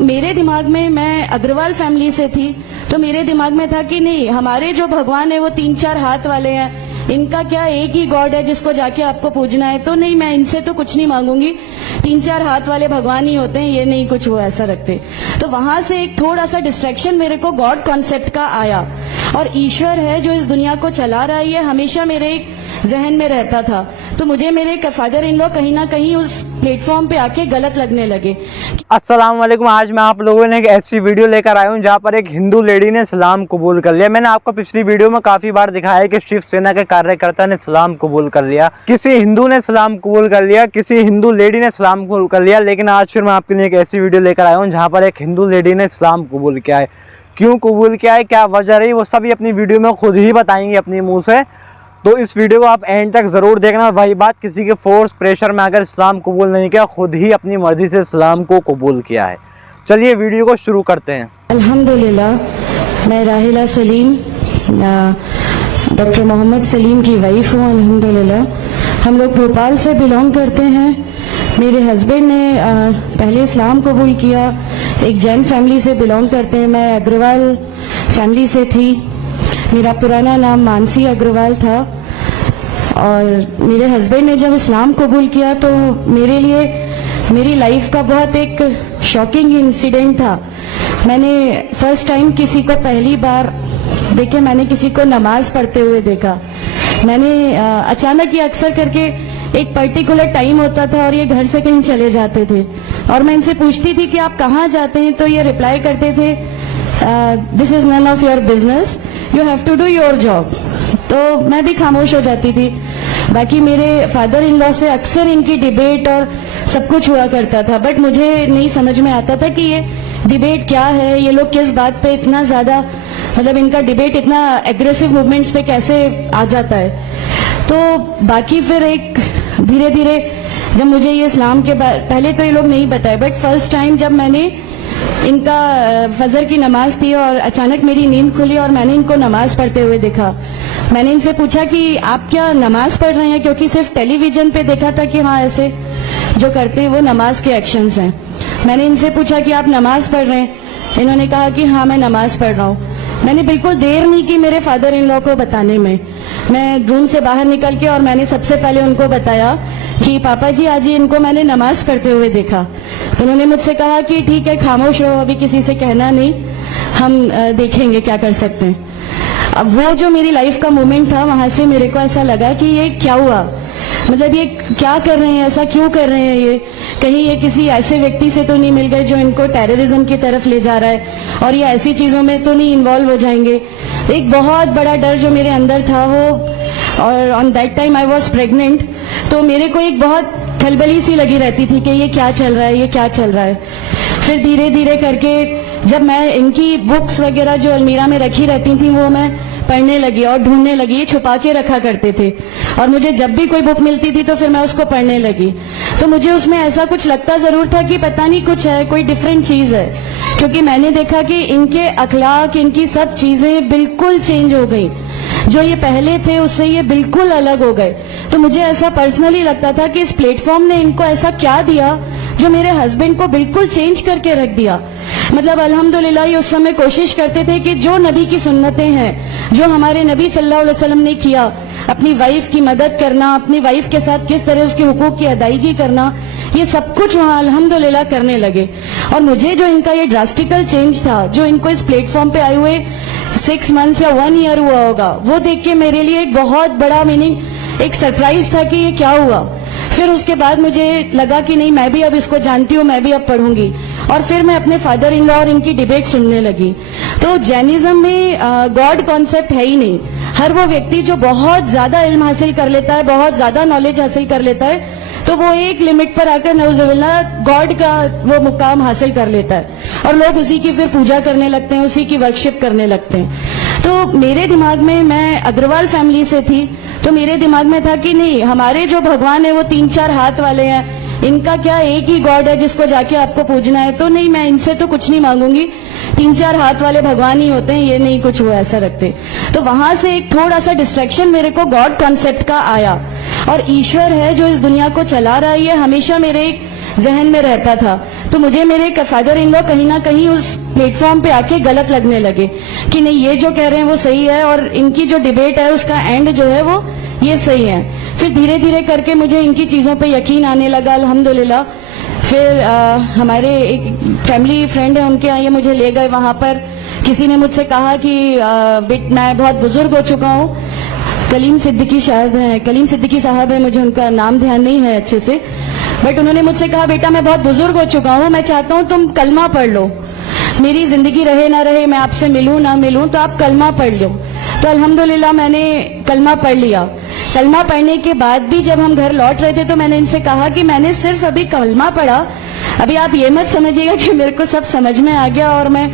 मेरे दिमाग में, मैं अग्रवाल फैमिली से थी, तो मेरे दिमाग में था कि नहीं, हमारे जो भगवान है वो 3-4 हाथ वाले हैं, इनका क्या एक ही गॉड है जिसको जाके आपको पूजना है, तो नहीं, मैं इनसे तो कुछ नहीं मांगूंगी, 3-4 हाथ वाले भगवान ही होते हैं, ये नहीं कुछ वो ऐसा रखते। तो वहां से एक थोड़ा सा डिस्ट्रैक्शन मेरे को गॉड कॉन्सेप्ट का आया, और ईश्वर है जो इस दुनिया को चला रहा है, ये हमेशा मेरे एक जहन में रहता था। तो मुझे मेरे फादर इन लॉ कहीं ना कहीं उस प्लेटफॉर्म पे आके गलत लगने लगे। अस्सलाम वालेकुम। आज मैं आप लोगों ने एक ऐसी वीडियो लेकर आया हूँ जहाँ पर एक हिंदू लेडी ने इस्लाम कबूल कर लिया। मैंने आपको पिछली वीडियो में काफी बार दिखाया है कि शिवसेना के कार्यकर्ता ने इस्लाम कबूल कर लिया, किसी हिंदू ने इस्लाम कबूल कर लिया, किसी हिंदू लेडी ने इस्लाम कबूल कर लिया। लेकिन आज फिर मैं आपके लिए एक ऐसी वीडियो लेकर आया हूँ जहाँ पर एक हिंदू लेडी ने इस्लाम कबूल किया है। क्यों कबूल किया है, क्या वजह रही, वो सभी अपनी वीडियो में खुद ही बताएंगे अपनी मुँह से। तो इस वीडियो को आप एंड तक ज़रूर देखना। वही बात, किसी के फोर्स प्रेशर में अगर इस्लाम कबूल नहीं किया, खुद ही अपनी मर्जी से इस्लाम को कबूल किया है। चलिए वीडियो को शुरू करते हैं। अल्हम्दुलिल्लाह, मैं राहिला सलीम, डॉक्टर मोहम्मद सलीम की वाइफ हूँ। अल्हम्दुलिल्लाह, हम लोग भोपाल से बिलोंग करते हैं। मेरे हस्बैंड ने पहले इस्लाम कबूल किया, एक जैन फैमिली से बिलोंग करते हैं। मैं अग्रवाल फैमिली से थी, मेरा पुराना नाम मानसी अग्रवाल था। और मेरे हस्बैंड ने जब इस्लाम कबूल किया तो मेरे लिए मेरी लाइफ का बहुत एक शॉकिंग इंसिडेंट था। मैंने फर्स्ट टाइम किसी को पहली बार देखे, मैंने किसी को नमाज पढ़ते हुए देखा। मैंने अचानक ये अक्सर करके एक पर्टिकुलर टाइम होता था और ये घर से कहीं चले जाते थे, और मैं इनसे पूछती थी कि आप कहाँ जाते हैं, तो ये रिप्लाई करते थे, this is none of your business, you have to do your job. तो मैं भी खामोश हो जाती थी। बाकी मेरे फादर इन लॉ से अक्सर इनकी डिबेट और सब कुछ हुआ करता था, बट मुझे नहीं समझ में आता था कि ये डिबेट क्या है, ये लोग किस बात पे इतना ज्यादा, मतलब इनका डिबेट इतना एग्रेसिव मूवमेंट्स पे कैसे आ जाता है। तो बाकी फिर एक धीरे धीरे जब मुझे ये इस्लाम के पहले तो ये लोग नहीं बताए, बट फर्स्ट टाइम जब मैंने इनका फजर की नमाज थी और अचानक मेरी नींद खुली और मैंने इनको नमाज पढ़ते हुए देखा। मैंने इनसे पूछा कि आप क्या नमाज पढ़ रहे हैं, क्योंकि सिर्फ टेलीविजन पे देखा था कि हाँ ऐसे जो करते हैं वो नमाज के एक्शंस हैं। मैंने इनसे पूछा कि आप नमाज पढ़ रहे हैं, इन्होंने कहा कि हाँ मैं नमाज पढ़ रहा हूँ। मैंने बिल्कुल देर नहीं की मेरे फादर इन लॉ को बताने में। मैं रूम से बाहर निकल के और मैंने सबसे पहले उनको बताया कि पापा जी आज ही इनको मैंने नमाज पढ़ते हुए देखा। तो उन्होंने मुझसे कहा कि ठीक है, खामोश रहो, अभी किसी से कहना नहीं, हम देखेंगे क्या कर सकते हैं। अब वो जो मेरी लाइफ का मोमेंट था, वहां से मेरे को ऐसा लगा कि ये क्या हुआ, मतलब ये क्या कर रहे हैं, ऐसा क्यों कर रहे हैं, ये कहीं ये किसी ऐसे व्यक्ति से तो नहीं मिल गए जो इनको टेररिज्म की तरफ ले जा रहा है, और ये ऐसी चीजों में तो नहीं इन्वॉल्व हो जाएंगे। एक बहुत बड़ा डर जो मेरे अंदर था वो, और on that time I was pregnant, तो मेरे को एक बहुत खलबली सी लगी रहती थी कि ये क्या चल रहा है, ये क्या चल रहा है। फिर धीरे धीरे करके जब मैं इनकी बुक्स वगैरह जो अलमीरा में रखी रहती थी वो मैं पढ़ने लगी और ढूंढने लगी। ये छुपा के रखा करते थे, और मुझे जब भी कोई बुक मिलती थी तो फिर मैं उसको पढ़ने लगी। तो मुझे उसमें ऐसा कुछ लगता जरूर था कि पता नहीं कुछ है, कोई डिफरेंट चीज है, क्योंकि मैंने देखा कि इनके अखलाक, इनकी सब चीजें बिल्कुल चेंज हो गई। जो ये पहले थे उससे ये बिल्कुल अलग हो गए। तो मुझे ऐसा पर्सनली लगता था कि इस प्लेटफॉर्म ने इनको ऐसा क्या दिया जो मेरे हस्बैंड को बिल्कुल चेंज करके रख दिया। मतलब अल्हम्दुलिल्लाह ये उस समय कोशिश करते थे कि जो नबी की सुन्नतें हैं, जो हमारे नबी सल्लल्लाहु अलैहि वसल्लम ने किया, अपनी वाइफ की मदद करना, अपनी वाइफ के साथ किस तरह उसके हुकूक की अदायगी करना, ये सब कुछ वहां अल्हम्दुलिल्लाह करने लगे। और मुझे जो इनका ये ड्रास्टिकल चेंज था, जो इनको इस प्लेटफॉर्म पे आए हुए 6 मंथ्स या 1 ईयर हुआ होगा, वो देख के मेरे लिए एक बहुत बड़ा मीनिंग, एक सरप्राइज था कि ये क्या हुआ। फिर उसके बाद मुझे लगा कि नहीं, मैं भी अब इसको जानती हूँ, मैं भी अब पढ़ूंगी। और फिर मैं अपने फादर इन लॉ और इनकी डिबेट सुनने लगी। तो जैनिज्म में गॉड कॉन्सेप्ट है ही नहीं। हर वो व्यक्ति जो बहुत ज्यादा इल्म हासिल कर लेता है, बहुत ज्यादा नॉलेज हासिल कर लेता है, तो वो एक लिमिट पर आकर नऊजुबिल्लाह गॉड का वो मुकाम हासिल कर लेता है, और लोग उसी की फिर पूजा करने लगते हैं, उसी की वर्शिप करने लगते हैं। तो मेरे दिमाग में, मैं अग्रवाल फैमिली से थी, तो मेरे दिमाग में था कि नहीं, हमारे जो भगवान है वो 3-4 हाथ वाले हैं, इनका क्या एक ही गॉड है जिसको जाके आपको पूजना है, तो नहीं, मैं इनसे तो कुछ नहीं मांगूंगी, 3-4 हाथ वाले भगवान ही होते हैं, ये नहीं कुछ वो ऐसा रखते। तो वहां से एक थोड़ा सा डिस्ट्रैक्शन मेरे को गॉड कॉन्सेप्ट का आया, और ईश्वर है जो इस दुनिया को चला रहा है, ये हमेशा मेरे एक जहन में रहता था। तो मुझे मेरे फादर इन लॉ कहीं ना कहीं उस प्लेटफॉर्म पे आके गलत लगने लगे कि नहीं, ये जो कह रहे हैं वो सही है और इनकी जो डिबेट है उसका एंड जो है वो ये सही है। फिर धीरे धीरे करके मुझे इनकी चीजों पे यकीन आने लगा, अल्हम्दुलिल्लाह। फिर हमारे एक फैमिली फ्रेंड है, उनके यहाँ ये मुझे ले गए। वहां पर किसी ने मुझसे कहा कि मैं बहुत बुजुर्ग हो चुका हूँ, कलीम सिद्दीकी शायद है, कलीम सिद्दीकी साहब है, मुझे उनका नाम ध्यान नहीं है अच्छे से, बट उन्होंने मुझसे कहा बेटा मैं बहुत बुजुर्ग हो चुका हूँ, मैं चाहता हूँ तुम कलमा पढ़ लो, मेरी जिंदगी रहे ना रहे, मैं आपसे मिलूं ना मिलूं, तो आप कलमा पढ़ लो। तो अल्हम्दुलिल्लाह मैंने कलमा पढ़ लिया। कलमा पढ़ने के बाद भी जब हम घर लौट रहे थे तो मैंने इनसे कहा कि मैंने सिर्फ अभी कलमा पढ़ा, अभी आप ये मत समझिएगा कि मेरे को सब समझ में आ गया और मैं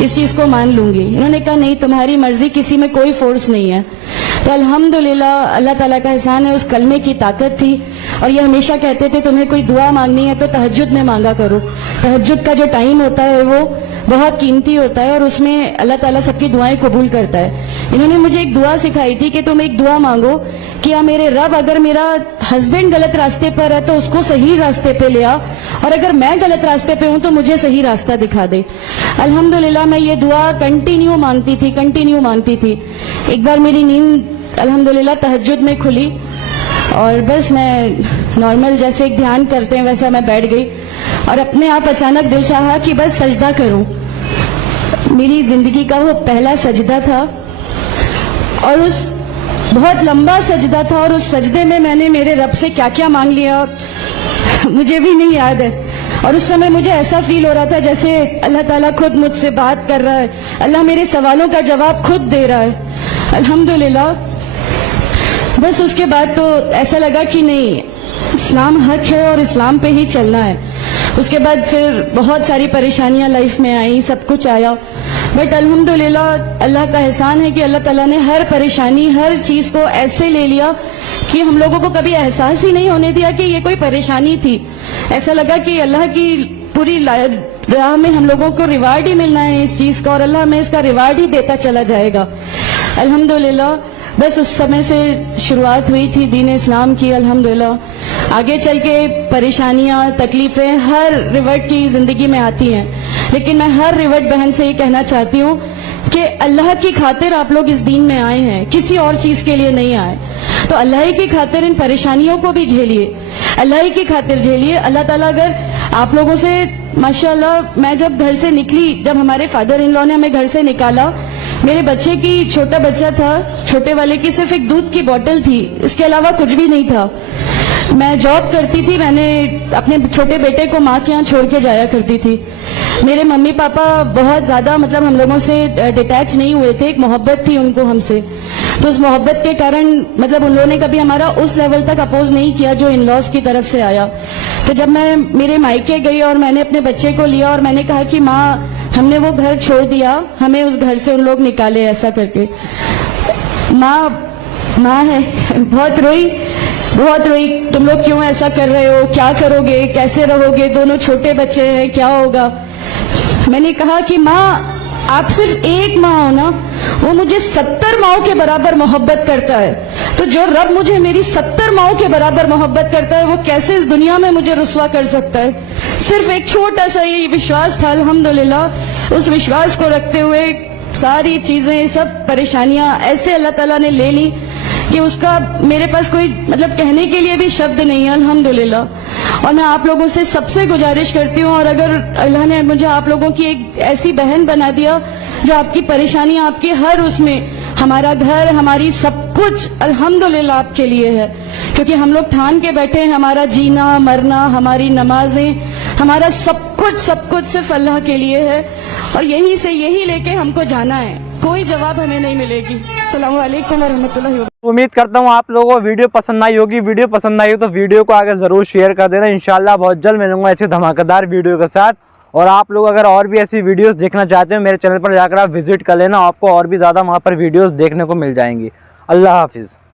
इस चीज को मान लूंगी। इन्होंने कहा नहीं, तुम्हारी मर्जी, किसी में कोई फोर्स नहीं है। तो अल्हम्दुलिल्लाह अल्लाह ताला का एहसान है, उस कलमे की ताकत थी। और ये हमेशा कहते थे तुम्हें कोई दुआ मांगनी है तो तहज्जुद में मांगा करो। तहज्जुद का जो टाइम होता है वो बहुत कीमती होता है और उसमें अल्लाह ताला सबकी दुआएं कबूल करता है। इन्होंने मुझे एक दुआ सिखाई थी कि तुम एक दुआ मांगो कि या मेरे रब, अगर मेरा हस्बैंड गलत रास्ते पर है तो उसको सही रास्ते पे ले आ, और अगर मैं गलत रास्ते पे हूं तो मुझे सही रास्ता दिखा दे। अल्हम्दुलिल्लाह मैं ये दुआ कंटिन्यू मांगती थी। एक बार मेरी नींद अल्हम्दुलिल्लाह तहज्जुद में खुली और बस मैं नॉर्मल जैसे एक ध्यान करते हैं वैसा मैं बैठ गई और अपने आप अचानक दिल चाहा कि बस सजदा करूं। मेरी जिंदगी का वो पहला सजदा था और उस बहुत लंबा सजदा था और उस सजदे में मैंने मेरे रब से क्या क्या मांग लिया मुझे भी नहीं याद है। और उस समय मुझे ऐसा फील हो रहा था जैसे अल्लाह ताला खुद मुझसे बात कर रहा है, अल्लाह मेरे सवालों का जवाब खुद दे रहा है। अल्हम्दुलिल्लाह बस उसके बाद तो ऐसा लगा कि नहीं, इस्लाम हक है और इस्लाम पे ही चलना है। उसके बाद फिर बहुत सारी परेशानियां लाइफ में आई, सब कुछ आया, बट अल्हम्दुलिल्लाह अल्लाह का एहसान है कि अल्लाह ताला ने हर परेशानी, हर चीज को ऐसे ले लिया कि हम लोगों को कभी एहसास ही नहीं होने दिया कि ये कोई परेशानी थी। ऐसा लगा कि अल्लाह की पूरी राह में हम लोगों को रिवार्ड ही मिलना है इस चीज का और अल्लाह हमें इसका रिवार्ड ही देता चला जाएगा। अल्हम्दुलिल्लाह बस उस समय से शुरुआत हुई थी दीन इस्लाम की। अल्हम्दुलिल्लाह आगे चल के परेशानियां, तकलीफें हर रिवर्ट की जिंदगी में आती हैं, लेकिन मैं हर रिवर्ट बहन से ये कहना चाहती हूँ कि अल्लाह की खातिर आप लोग इस दीन में आए हैं, किसी और चीज के लिए नहीं आए। तो अल्लाह ही की खातिर इन परेशानियों को भी झेलिए, अल्लाह ही की खातिर झेलिए। अल्लाह ताला अगर आप लोगों से माशाल्लाह, मैं जब घर से निकली, जब हमारे फादर इन लॉ ने हमें घर से निकाला, मेरे बच्चे की, छोटा बच्चा था, छोटे वाले की सिर्फ एक दूध की बोतल थी, इसके अलावा कुछ भी नहीं था। मैं जॉब करती थी, मैंने अपने छोटे बेटे को माँ के यहाँ छोड़ के जाया करती थी। मेरे मम्मी पापा बहुत ज्यादा मतलब हम लोगों से डिटैच नहीं हुए थे, एक मोहब्बत थी उनको हमसे, तो उस मोहब्बत के कारण मतलब उन लोगों ने कभी हमारा उस लेवल तक अपोज नहीं किया जो इन लॉज की तरफ से आया। तो जब मैं मेरे मायके गई और मैंने अपने बच्चे को लिया और मैंने कहा कि माँ हमने वो घर छोड़ दिया, हमें उस घर से उन लोग निकाले, ऐसा करके माँ है बहुत रोई, तुम लोग क्यों ऐसा कर रहे हो, क्या करोगे, कैसे रहोगे, दोनों छोटे बच्चे हैं, क्या होगा। मैंने कहा कि माँ आप सिर्फ एक माँ हो ना, वो मुझे 70 माँओं के बराबर मोहब्बत करता है, तो जो रब मुझे मेरी 70 माँओं के बराबर मोहब्बत करता है वो कैसे इस दुनिया में मुझे रुस्वा कर सकता है। सिर्फ एक छोटा सा ये विश्वास था, अल्हम्दुलिल्लाह उस विश्वास को रखते हुए सारी चीजें, सब परेशानियां ऐसे अल्लाह ताला ने ले ली कि उसका मेरे पास कोई मतलब कहने के लिए भी शब्द नहीं है, अल्हम्दुलिल्लाह। और मैं आप लोगों से सबसे गुजारिश करती हूँ, और अगर अल्लाह ने मुझे आप लोगों की एक ऐसी बहन बना दिया जो आपकी परेशानियां, आपकी हर उसमें, हमारा घर, हमारी सब कुछ अल्हम्दुलिल्लाह आपके लिए है, क्योंकि हम लोग ठान के बैठे हैं हमारा जीना मरना, हमारी नमाजें, हमारा सब कुछ सिर्फ अल्लाह के लिए है और यहीं से यही लेके हमको जाना है, कोई जवाब हमें नहीं मिलेगी। अस्सलाम वालेकुम वरहमतुल्लाहि वबरकातुहू। उम्मीद करता हूँ आप लोगों को वीडियो पसंद आई होगी। वीडियो पसंद आई हो तो वीडियो को आगे जरूर शेयर कर देना। इंशाल्लाह बहुत जल्द मिलूंगा ऐसे धमाकेदार वीडियो के साथ। और आप लोग अगर और भी ऐसी वीडियोस देखना चाहते हो, मेरे चैनल पर जाकर आप विजिट कर लेना, आपको और भी ज़्यादा वहाँ पर वीडियोस देखने को मिल जाएंगी। अल्लाह हाफिज़।